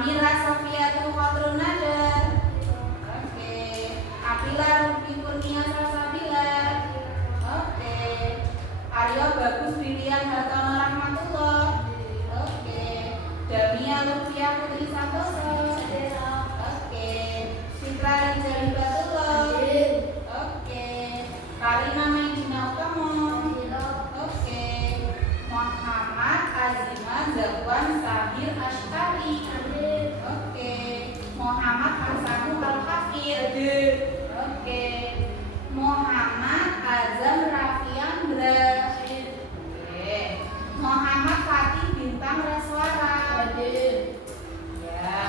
Amira Sofiatul Khatrun Nadar. Oke. Apila Rupi Kurnia Salsabila. Oke. Aryo Bagus Brilian Hartono Rahmatullah. Oke. Damia Lufia Putri Santoso. Oke. Citra Rizali Batullah. Oke. Karina Maidina Utama. Oke. Muhammad Azima Zakwan Sabir Ashtari. Oke. Muhammad Hasanul Al-Hafid. Oke. Muhammad Azam Rafiandra. Oke. Muhammad Fatih Bintang Reswara. Ya.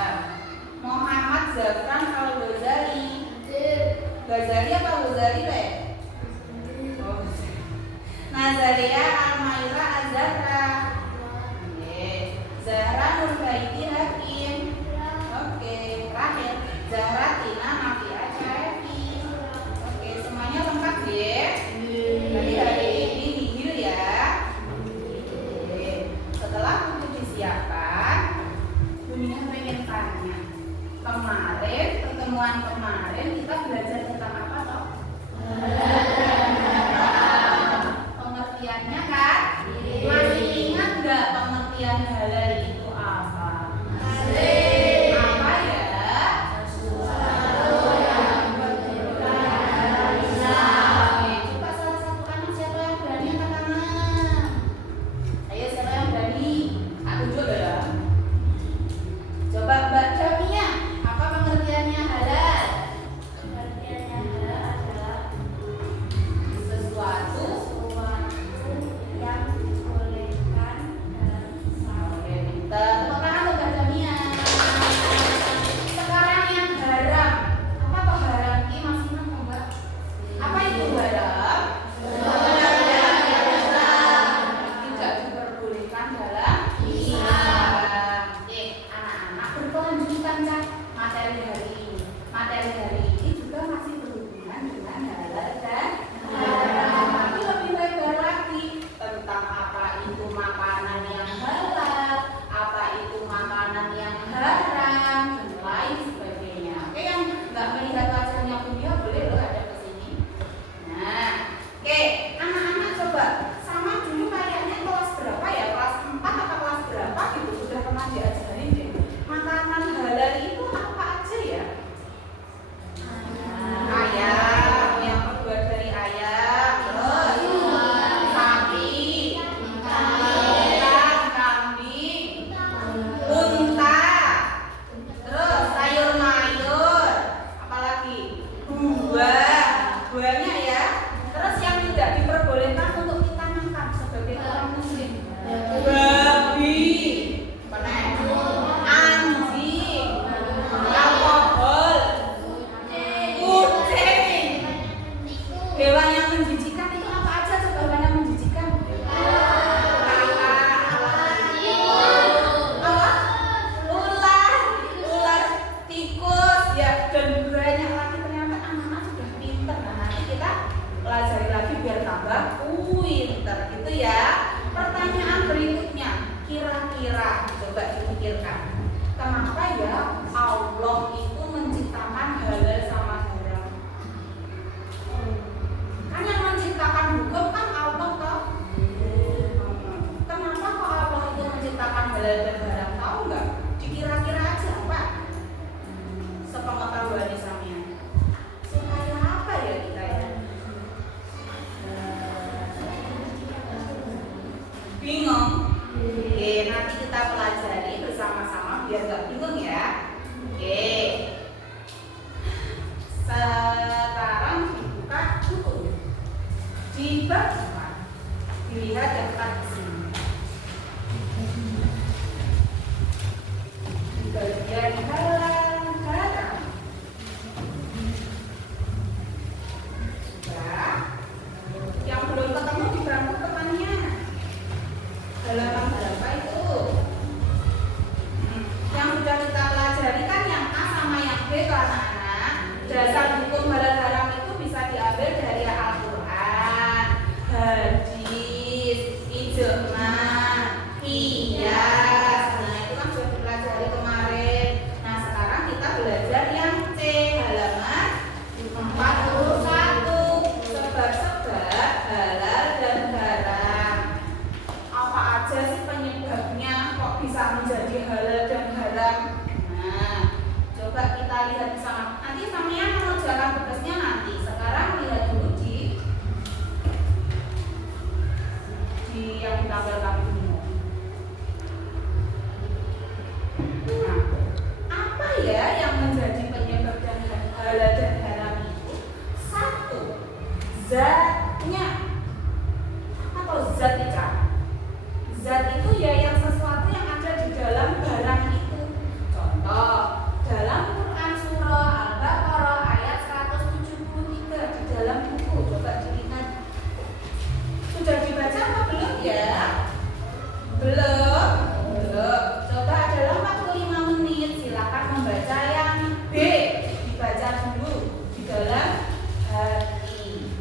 Muhammad Zafran Al-Ghazali. Ghazali apa Ghazali deh? Oh. Nazaria Almaira Azhara. Oke. Zahra Nurbaiti Hakim. Oke. Terakhir Zahra Tina Mafia Carevi. Oke, semuanya lengkap ya. Jadi hari ini nihil ya. Oke. Setelah buku disiapkan, Bunda pengen tanya. Kemarin, pertemuan kemarin kita belajar tentang apa toh? Pengertiannya kan? Masih ingat nggak pengertian halal itu apa? Apa ya? Oke, coba salah satu anak siapa yang berani angkat tangan? Ayo siapa yang berani? Aku juga ya. Coba Mbak Jamia, apa pengertiannya halal? Pengertiannya halal adalah sesuatu yang dibolehkan dalam Islam. Oke, pintar. Tepuk tangan untuk Mbak Jamia. Sekarang yang haram, apa tuh haram? Ini masih ingat nggak, Mbak? Apa itu haram? Tidak diperbolehkan dalam Islam. Oke, anak-anak berkelanjutan kan materi hari ini. Materi hari ini juga masih berhubungan dengan halal dan haram. Tapi lebih lebar lagi tentang apa itu makanan yang halal, apa itu makanan yang haram, dan lain sebagainya. Oke, yang nggak melihat wajahnya Budia boleh loh ada ke sini. Nah, oke, anak-anak coba sama dulu kayaknya kelas berapa ya? Kelas 4 atau kelas berapa gitu sudah pernah diajarin deh. Makanan halal itu apa aja ya? Ayam, yang terbuat dari ayam, terus sapi, ayam, kambing, unta, terus sayur mayur, apalagi buahnya ya. Terus yang tidak diperbolehkan untuk kita makan sebagai orang muslim, babi, anjing, alkohol, kucing. Hewan yang menjijikan itu apa aja? Coba hewan yang menjijikan. Ular, tikus, ya, dan banyak lagi. Ternyata anak-anak sudah pinter. Nah, nanti kita pelajari lagi biar tambah pinter gitu ya. Pertanyaan berikutnya, kira-kira coba dipikirkan, kenapa ya Allah itu menciptakan halal sama haram? Kan yang menciptakan hukum kan Allah toh. Kenapa kok Allah itu menciptakan halal dan haram? Tahu nggak? Dikira-kira aja Pak. Sepengetahuan Islamnya. Supaya apa ya kita ya? Bingung? Oke, nanti kita pelajari bersama-sama biar gak bingung ya. Oke. Sekarang dibuka buku. Di bab 4. Dilihat daftar di sini. Di bagian halal haram. Sudah. Yang belum ketemu di bangku temannya. Halaman berapa itu? Yang sudah kita pelajari kan yang A sama yang B tuh anak-anak. Dasar hukum halal haram itu bisa diambil dari Al-Quran, hadis, ijma, Nanti sampean mengerjakan tugasnya nanti. Sekarang lihat dulu di yang ditampilkan ini. Nah, apa ya yang menjadi penyebab dan halal dan haram itu? Satu, zatnya atau zat itu. Zat itu ya yang sesuatu yang ada di dalam barang itu. Contoh, dalam Quran surah Al-Baqarah ayat 173 di dalam buku, coba dilihat. Sudah dibaca apa belum ya? Belum. Coba dalam waktu 5 menit silakan membaca yang B. Dibaca dulu di dalam hati.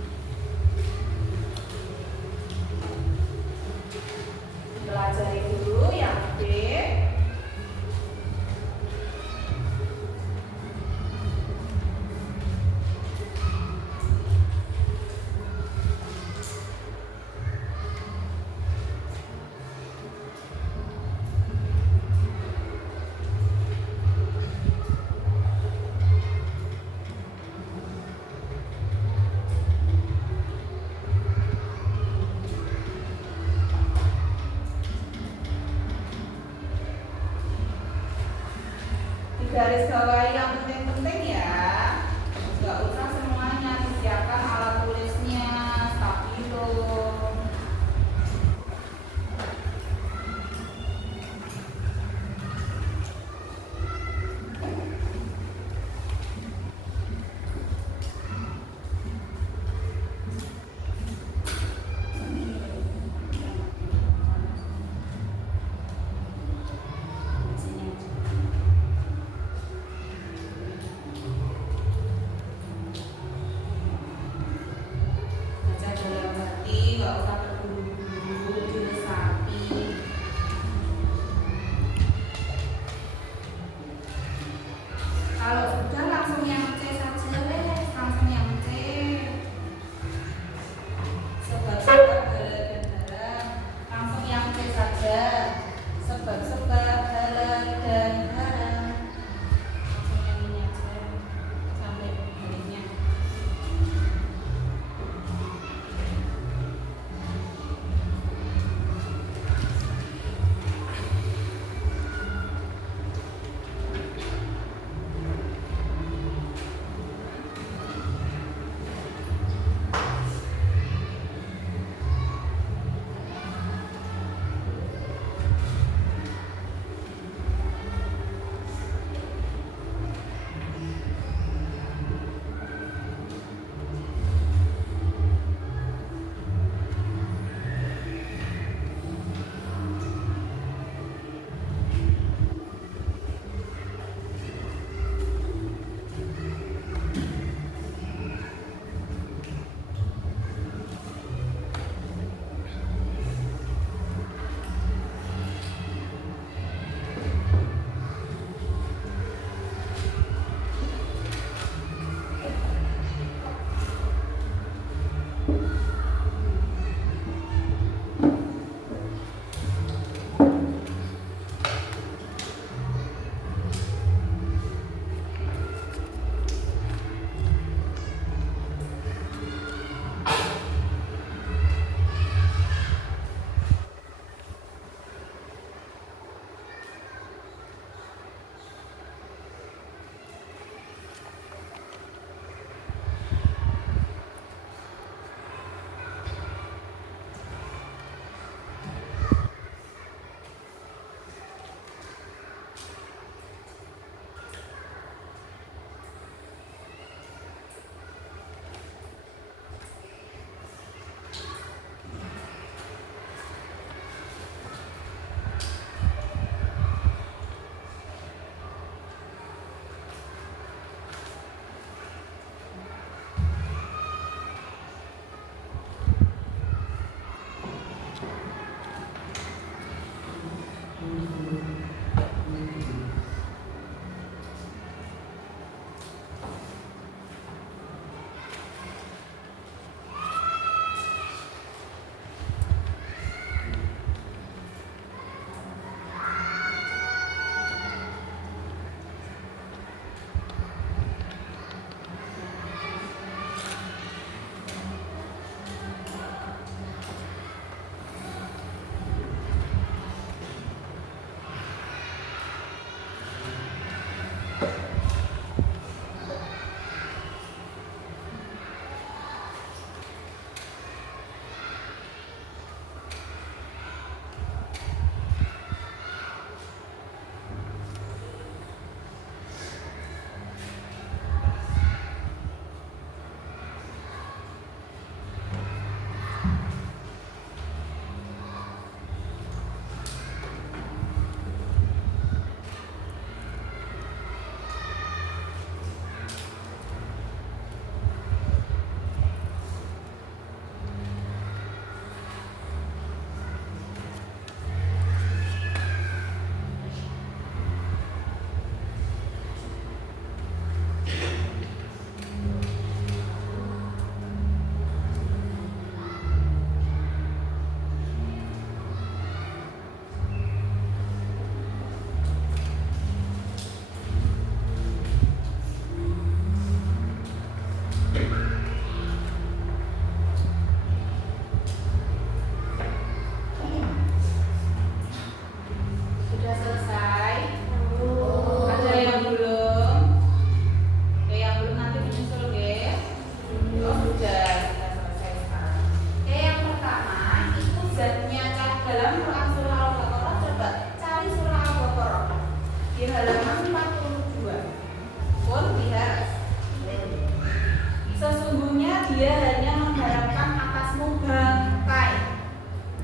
dia hanya mengharapkan atasmu bangkai.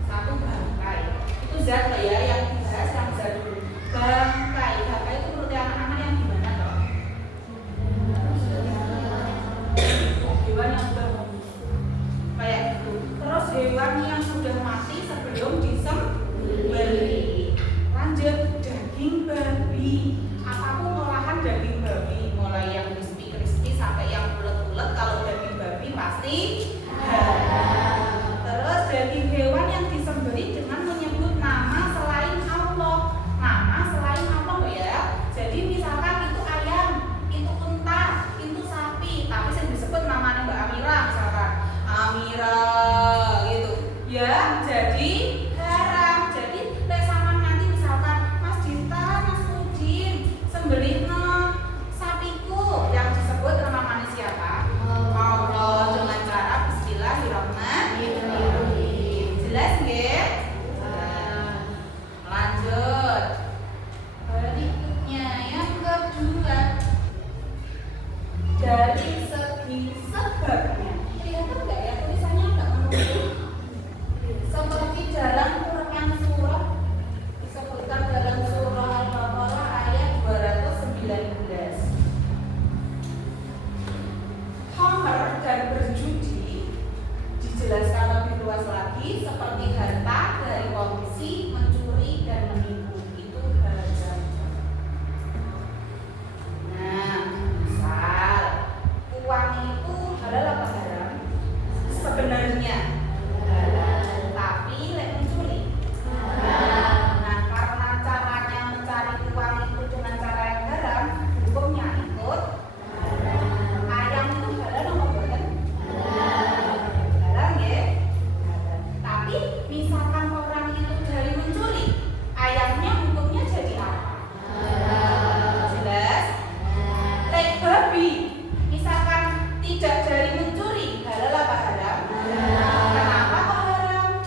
Satu bangkai. Itu zat loh ya, yang dibahas yang zat dulu. Bangkai. Bangkai itu menurut anak-anak yang gimana toh? Hewan yang sudah mati. Kayak gitu. Terus hewan yang sudah mati sebelum disembelih. Lanjut, daging babi. Apapun olahan daging babi, mulai yang crispy sampai yang bulat-bulat, kalau daging babi pasti halal. Terus daging hewan yang disembelih dengan menyebut nama selain Allah. Nama selain Allah loh ya. Jadi misalkan itu ayam, itu unta, itu sapi, tapi yang disebut namanya Mbak Amira misalkan. Amira gitu. Ya, jadi haram. Jadi lek sampean nanti misalkan Mas Dita, Mas Udin sembelih sapiku yang disebut namanya siapa? Allah, dengan cara bismillahirrahmanirrahim. Jelas nggih? Lanjut. Berikutnya yang kedua, dari segi sebabnya. Kelihatan nggak ya tulisannya nggak menunjuk? Seperti dalam Quran surah disebutkan dalam surah Al-Baqarah ayat 219. Khamr dan berjudi dijelaskan lebih luas lagi seperti harta dari korupsi, mencuri dan menipu. Itu haram. Nah, misal uang itu halal apa haram? Sebenarnya halal, tapi lek mencuri haram. Nah, karena caranya mencari uang itu dengan cara yang haram, hukumnya ikut haram. Ayam itu halal apa bukan? Halal ya? Halal. Tapi misalkan orang itu dari mencuri, ayamnya hukumnya jadi apa? Jelas? Lek babi, misalkan tidak dari mencuri, halal apa haram? Kenapa kok haram?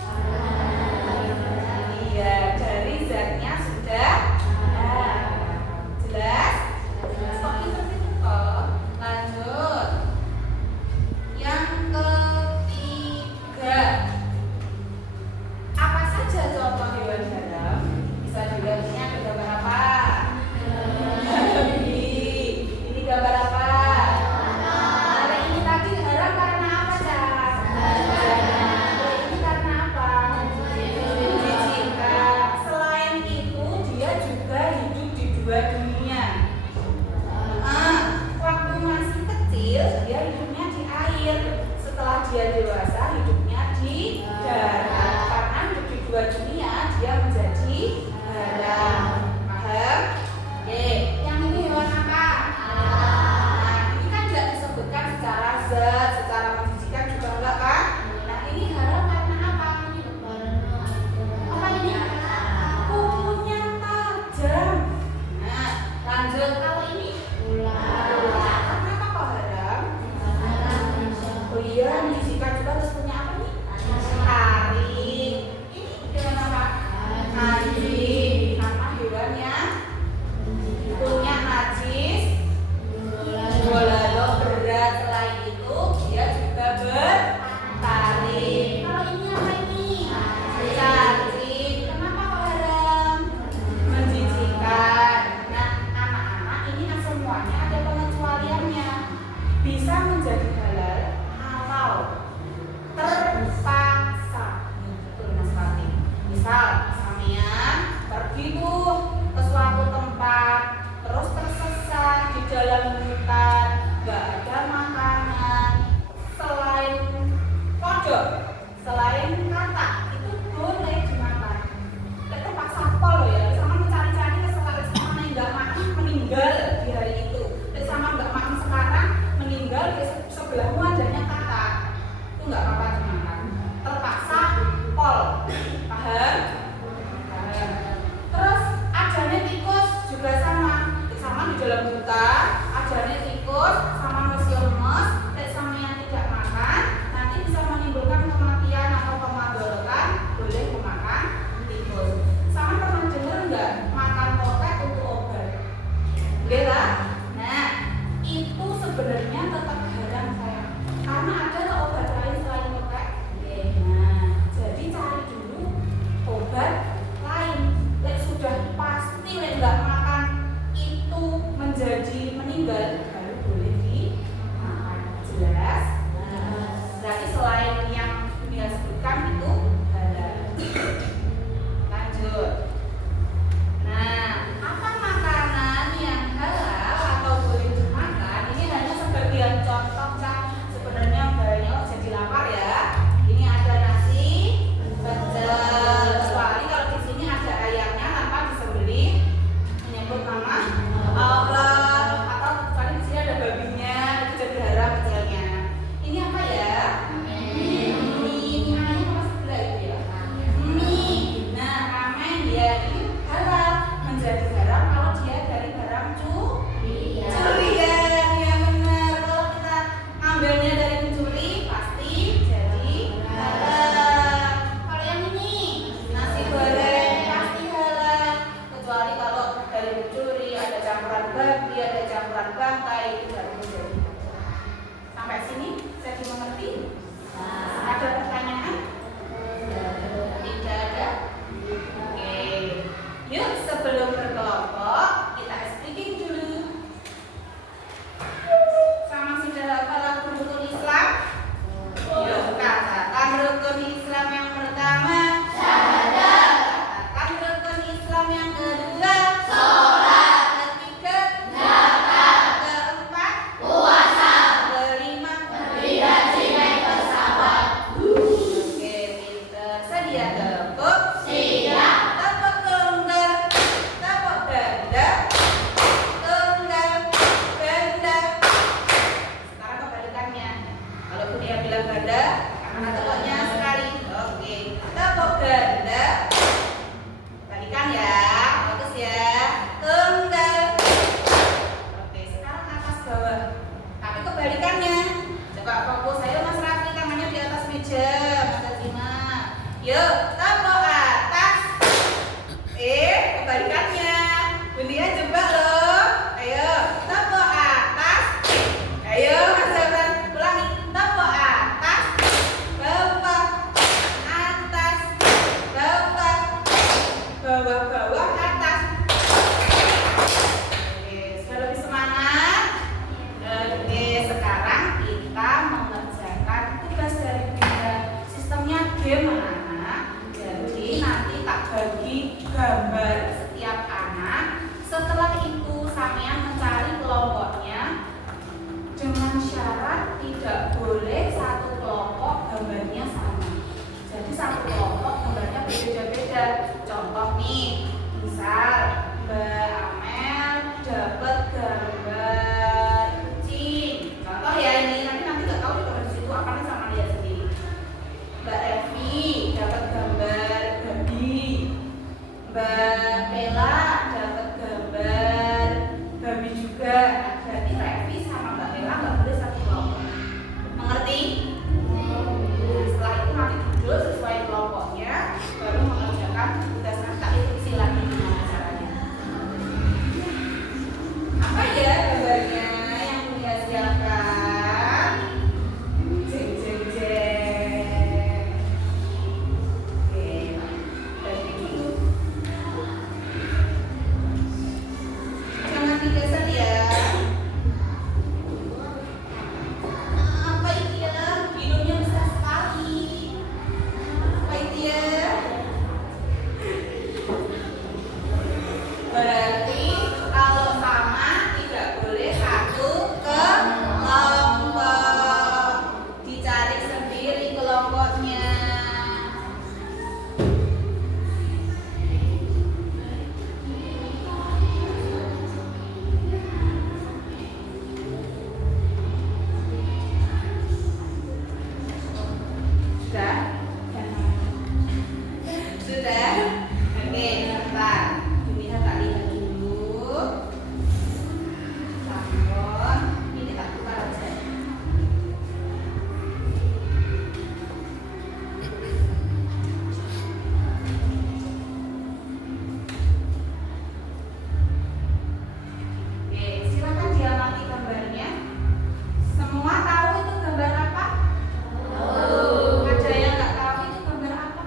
Iya, dari zatnya sudah haram. Jelas? Kok itu kok? Lanjut. Yang ketiga, apa saja contoh hewan haram? Bisa dilihat ini ada gambar apa? Babi. Ini gambar apa? Ada ini tadi haram karena apa, Cak? Ini karena apa? Menjijikkan. Selain itu, dia juga hidup di dua dunia. Waktu masih kecil, dia hidupnya di air. Setelah dia dewasa, hidupnya di darat. Karena hidup di dua dunia, dia menjadi haram. Paham? Oke, yang ini hewan apa? Nah, ini kan tidak disebutkan secara zat, secara menjijikan juga enggak kan? Nah, ini haram karena apa? Apa ini? Kukunya tajam. Nah, lanjut, kalau ini ular. Kenapa kok haram? Oh iya, menjijikan juga harus punya apa nih? Taring. Ini hewan apa? Anjing. Karena hewan yang punya najis, bolalo berat. Selain itu dia juga bertaring. Kalau ini apa ini? Cacing. Kenapa kok haram? Menjijikan. Nah, anak-anak ini semuanya ada pengecualiannya. Bisa menjadi halal kalau terpaksa. Betul Mas Fatih. Misal sampean pergi tuh ke suatu tempat, terus tersesat di dalam hutan, nggak ada makanan selain kodok, selain kata, itu boleh dimakan. Tapi terpaksa pol ya, sama mencari-cari sekarang sama nggak makan meninggal di hari itu, dan sama nggak makan sekarang meninggal di sebelahmu adanya kata, itu nggak apa-apa dimakan. Terpaksa pol, paham? Paham. Terus ajane tikus juga sama di dalam hutan, ajane tikus sama lemes, dan sama yang tidak makan nanti bisa menimbulkan kematian atau kemadorotan, boleh memakan tikus. Sama pernah dengar nggak makan kotek untuk obat? Enggak lah. Nah, itu sebenarnya tetap haram sayang. ganda, mana tepuknya sekali. Oke, tepuk ganda. Balikan ya, bagus ya. Tunggal. Oke, sekarang atas bawah. Tapi kebalikannya. Coba fokus. Ayo Mas Raffi, tangannya di atas meja. Mas Azima. Yuk, tepuk atas. Kebalikannya. Bundinya jebak loh. Ayo, tepuk atas. Ayo Mas Zabran, ulangi. Tepuk atas, bawah, atas, bawah, bawah, bawah, atas. Oke, sudah lebih semangat. Oke, sekarang kita mengerjakan tugas dari Bunda. Sistemnya game anak-anak. Jadi nanti tak bagi gambar setiap anak. Setelah itu sampean mencari kelompoknya dengan syarat tidak boleh satu kelompok gambarnya sama. Jadi satu kelompok gambarnya beda-beda. Contoh nih, misal Mbak Amel dapat gambar kucing. Contoh ya ini, nanti nggak tahu di gambar situ apa nih, sama lihat sendiri. Mbak Evi dapat gambar babi. Mbak Bella dapat gambar babi juga. Nah, berarti Revi sama Mbak Bella nggak boleh satu kelompok. Mengerti? Nah, setelah itu nanti duduk sesuai kelompoknya, baru mengerjakan tugas naskah. Itu silakan gimana caranya. Apa ya gambarnya yang dihasilkan? Jeng jeng jeng. Oke, bagi dulu. Jangan digeser ya. Apa itu ya? Hidungnya besar sekali. Apa itu ya? Berarti kalau sama tidak boleh satu kelompok. Dicari sendiri kelompoknya. Sudah? Sudah? Oke, sebentar. Ini tak lihat dulu. Sampon. Ini tak buka aja. Oke, silakan diamati gambarnya. Semua tahu itu gambar apa? Ada yang nggak tahu itu gambar apa?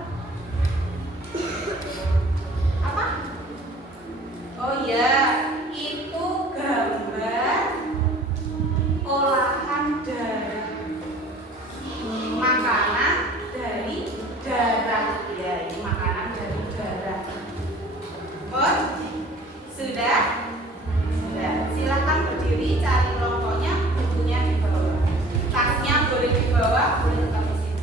Apa? Oh iya, itu gambar olahan darah. Makanan dari darah. Ya, ini makanan dari darah. Oh, sudah? Sudah. Silakan berdiri, cari kelompoknya, bukunya di bawah. Tasnya boleh di bawah, boleh tetap di situ.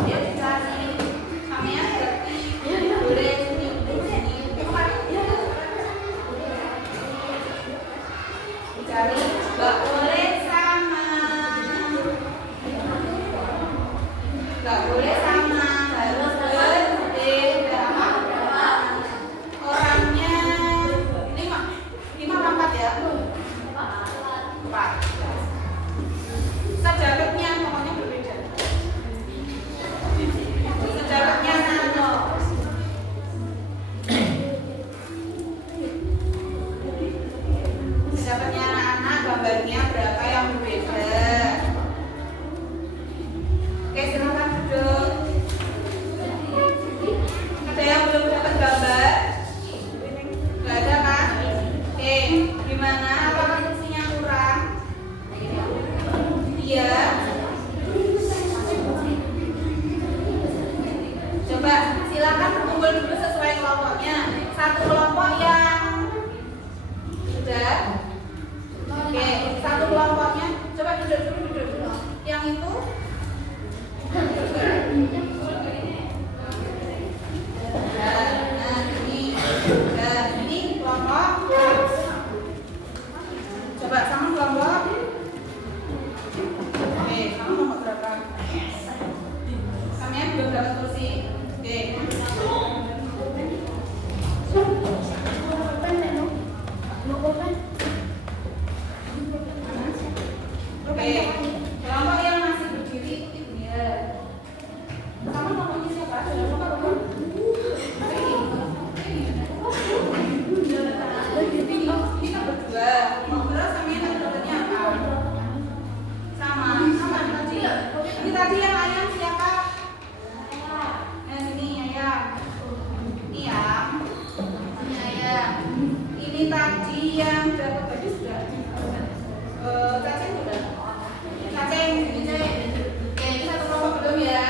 Dia dicari. Sampean berarti boleh sini, sini. Dicari, nggak boleh sama. Nggak boleh sama, harus berbeda. Orangnya 5 apa 4 ya? 4. Sejabatnya pokoknya berbeda. Sejabatnya nano. Sejabatnya anak-anak, gambarnya berapa yang berbeda. Oke, silakan duduk. Ada yang belum dapat gambar? Nggak ada kan? Oke, gimana? Apakah fungsinya kurang? tadi yang ayam siapa? Nah sini ayam. Ini ayam. Ini ayam. Ini tadi yang berapa tadi sudah? Cacing udah. Cacing, ini cacing. Oke, ini satu kelompok belum ya?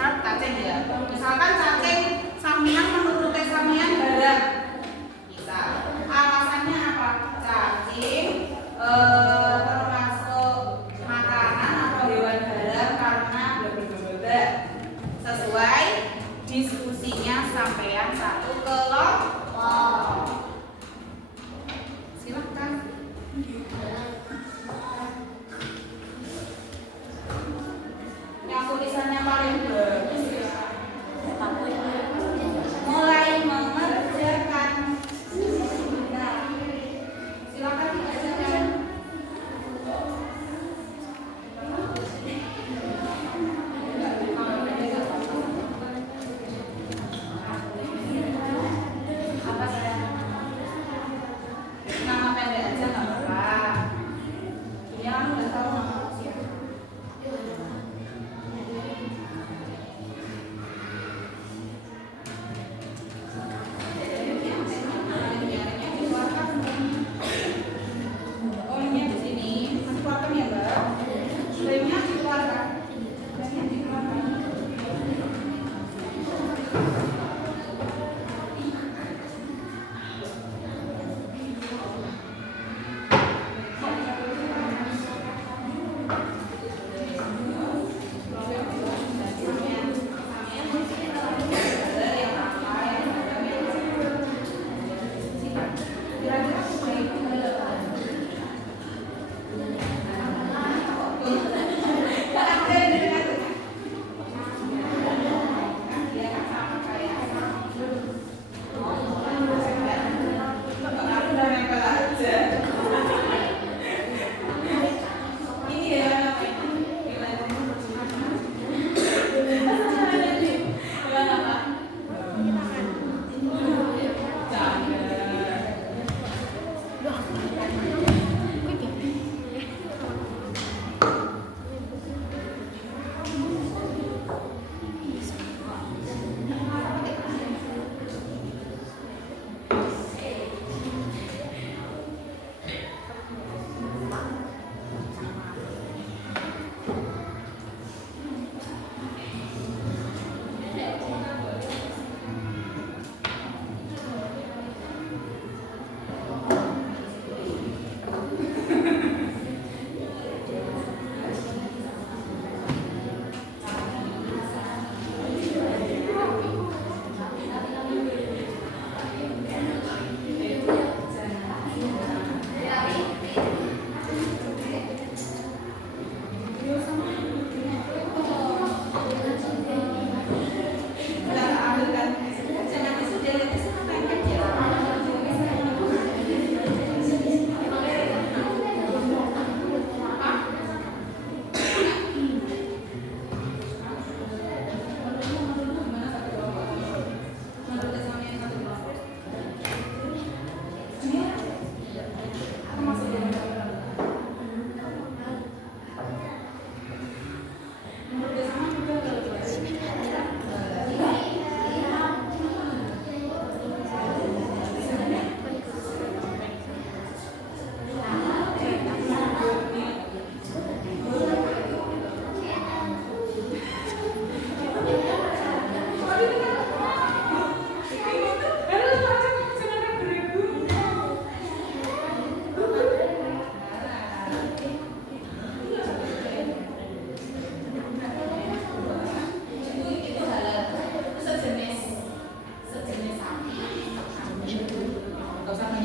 Cacing ya. Misalkan cacing samian menurut samian barang. Misal alasannya apa? Cacing termasuk makanan atau hewan barang karena bla. Sesuai diskusinya sampean satu kelompok. Silakan. Yang tulisannya paling bagus ya.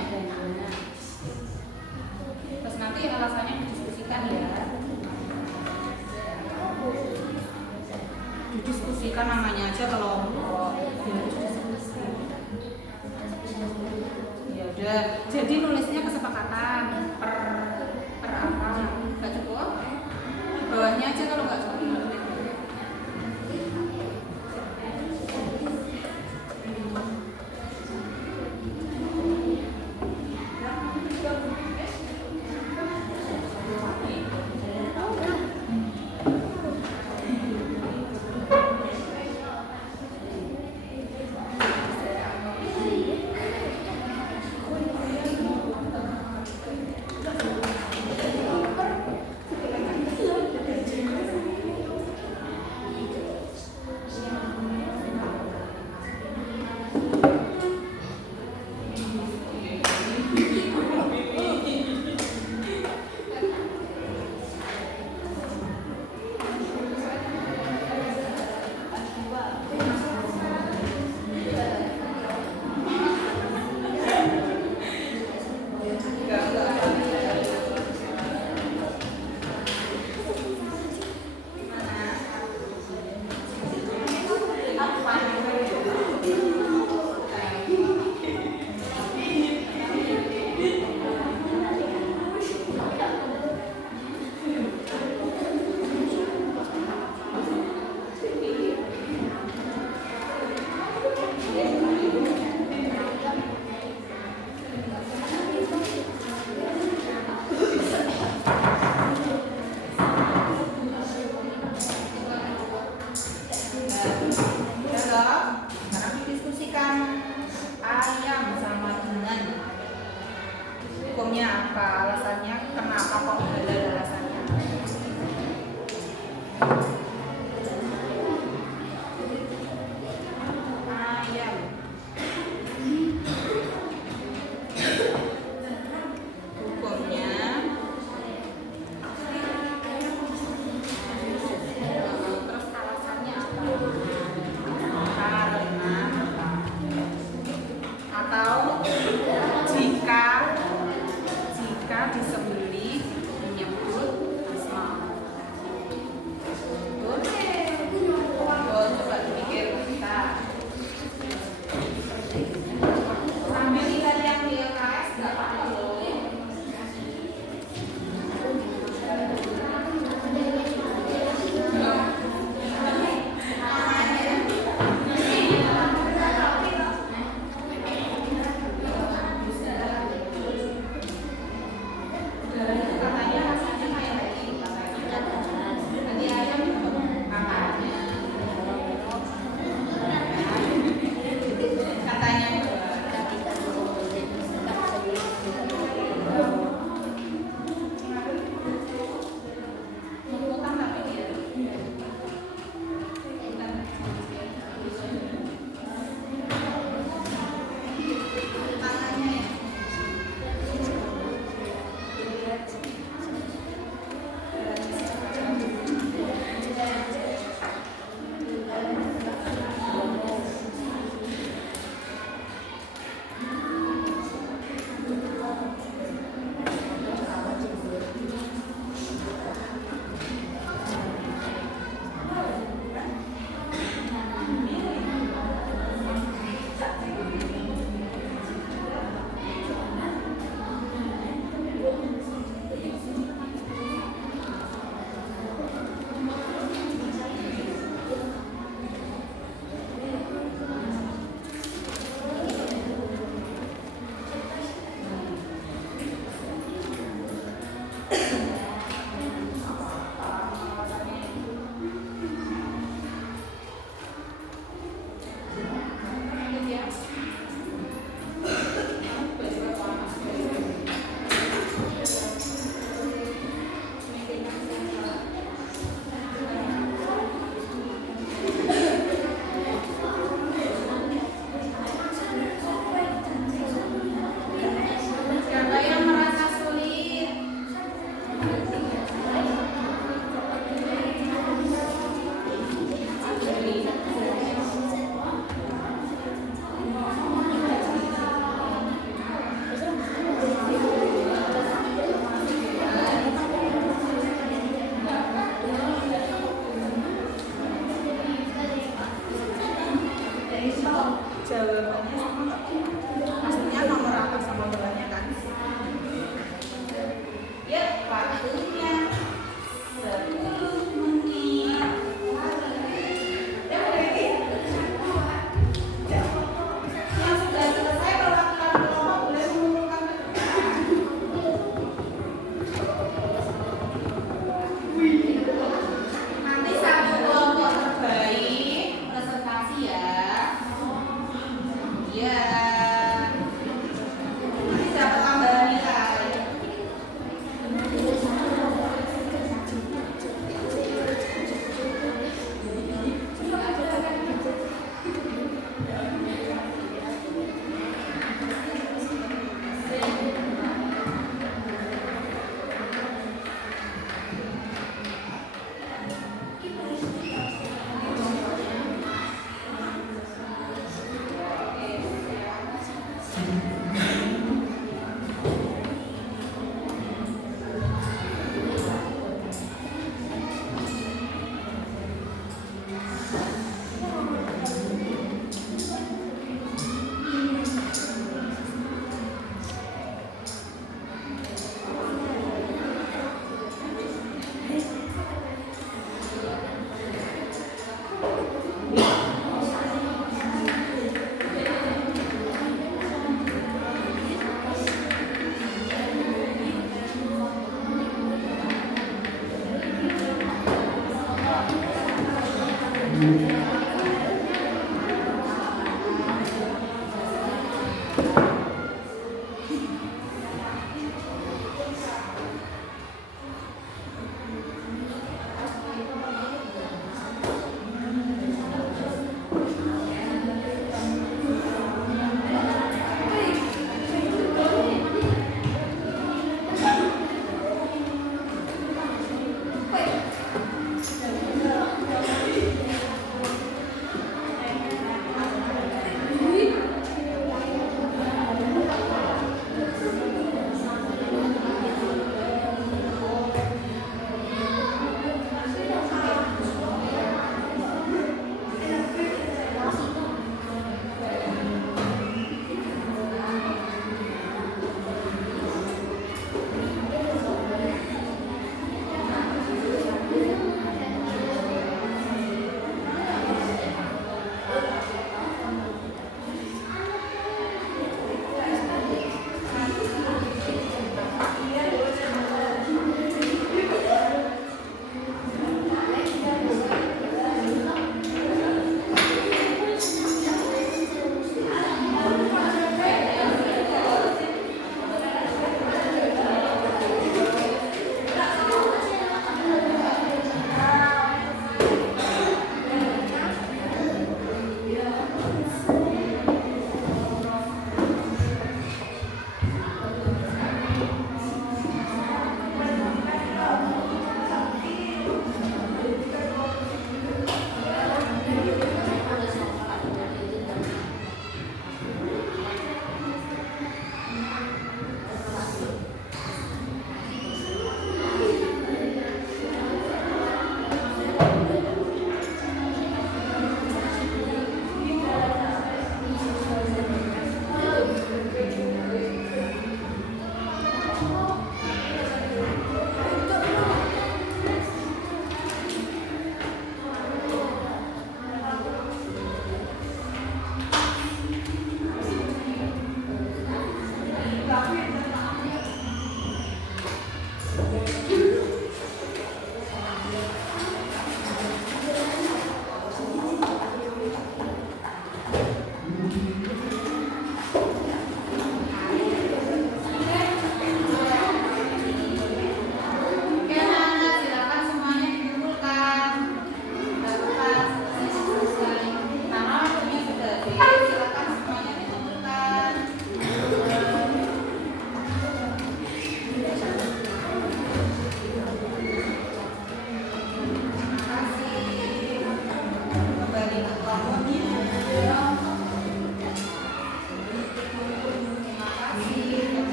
banyak dan mana. Terus nanti alasannya didiskusikan ya. Didiskusikan namanya aja kelompok. Ya udah. Jadi nulisnya kesepakatan per apa? Nggak cukup? Bawahnya aja kalau nggak cukup.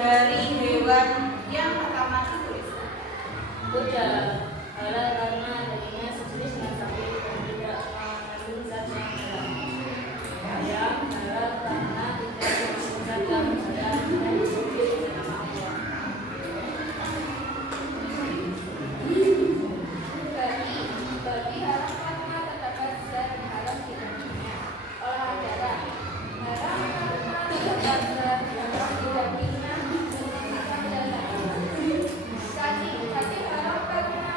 Dari hewan yang pertama ditulis. Kuda. Halal karena dagingnya sejenis dengan sapi dan tidak mengandung zat yang haram. Ayam halal karena tidak mengandung zat yang haram dan disuci dengan nama Allah. Babi haram karena terdapat zat haram di dagingnya. Olahan darah haram karena terdapat zat haram di dagingnya menggunakan darah. Cacing haram karena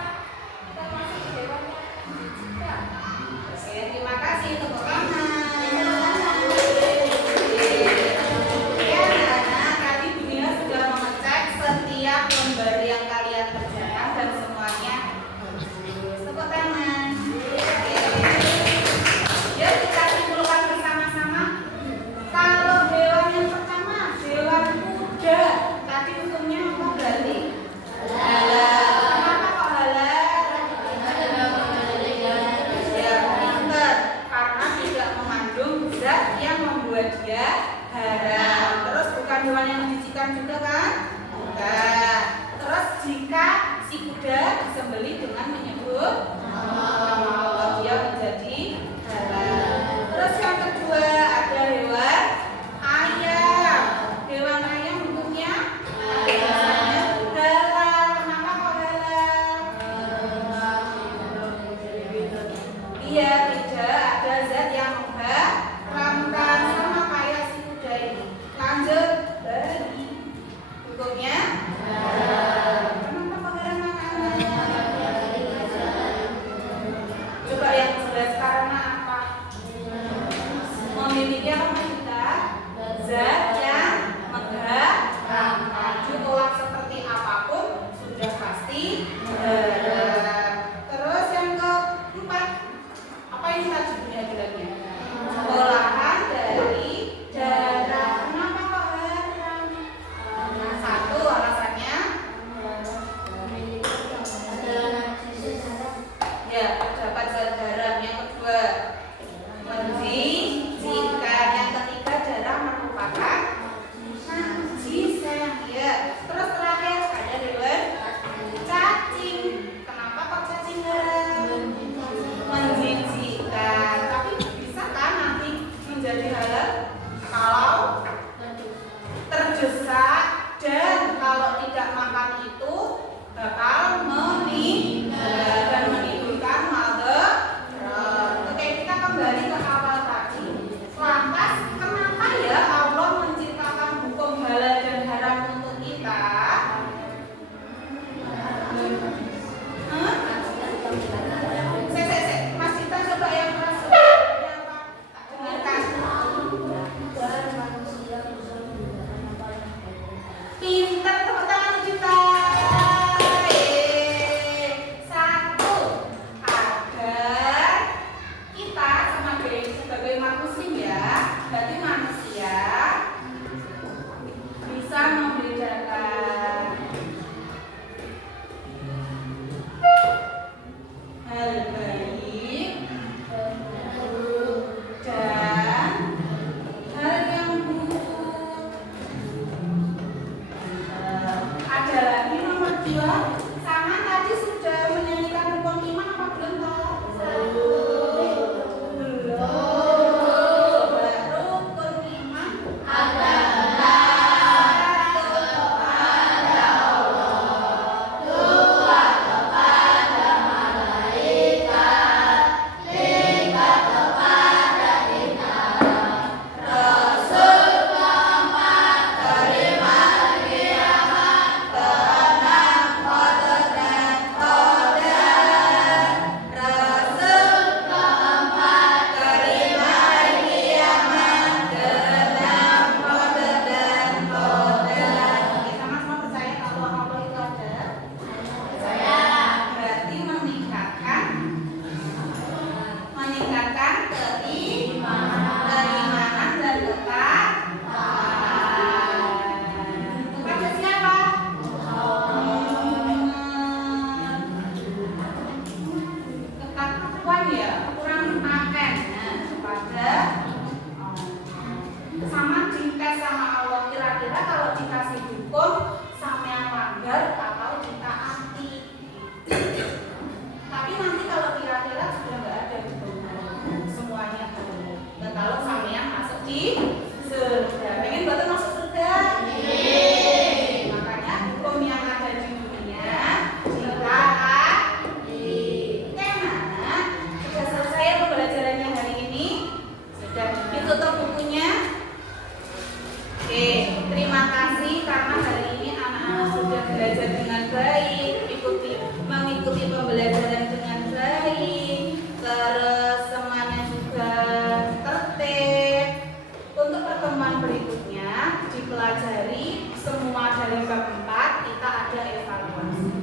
termasuk hewan yang menjijikkan. Oke, terima kasih tepuk tangan. Ya, anak-anak, tadi Dunia sudah mengecek setiap lembar yang kalian kerjakan dan semuanya bagus. Tepuk tangan. Oke. Yuk kita simpulkan bersama-sama. Kalau hewan yang pertama, hewan kuda, tadi hukumnya apa berarti? Halal. Kenapa kok halal? Ya, pinter. Karena tidak mengandung zat yang membuat dia haram. Terus bukan hewan yang menjijikan juga kan? Bukan. Terus jika si kuda disembelih dengan menyebut Allah, dia menjadi halal. Terus yang kedua ada hewan ayam. Hewan ayam hukumnya halal. Kenapa kok halal? Iya, tidak ada zat yang mengharamkan, sama kayak si kuda ini. Lanjut dari hukumnya kenapa kok haram? Coba yang jelas karena apa? Memiliki apa kita? Zat yang mengharamkan. Diolah seperti apapun sudah pasti haram. Terus yang keempat, apa ini tadi lagi? Olahan dari darah. Kenapa kok haram? Satu alasannya ya terdapat zat haram. Yang kedua menjijikan. Yang ketiga darah merupakan najis sayang. Ya. Terus terakhir ada hewan cacing. Kenapa kok cacing haram? Menjijikan. Tapi bisa kan nanti menjadi halal kalau terdesak dan kalau tidak makan itu bakal meninggal dan menimbulkan madarat. Oke, kita kembali ke awal tadi. Lantas kenapa ya Allah menciptakan hukum halal dan haram untuk kita? Mas Cita coba yang keras. Tak dengarkan. Agar manusia bisa menggunakan apa yang baik. kira-kira kalau dikasih hukum sampean langgar atau ditaati. Tapi nanti kalau kira-kira sudah nggak ada hukum, semuanya benar. Dan kalau sampean masuk di surga, pengen banget masuk surga? Makanya hukum yang ada di dunia ditaati. Karena sudah selesai pembelajarannya hari ini, sudah ditutup bukunya. Oke, terima kasih karena hari ini anak-anak sudah belajar dengan baik, mengikuti pembelajaran dengan baik, terus semuanya juga tertib. Untuk pertemuan berikutnya dipelajari semua dari bab 4, kita ada evaluasi.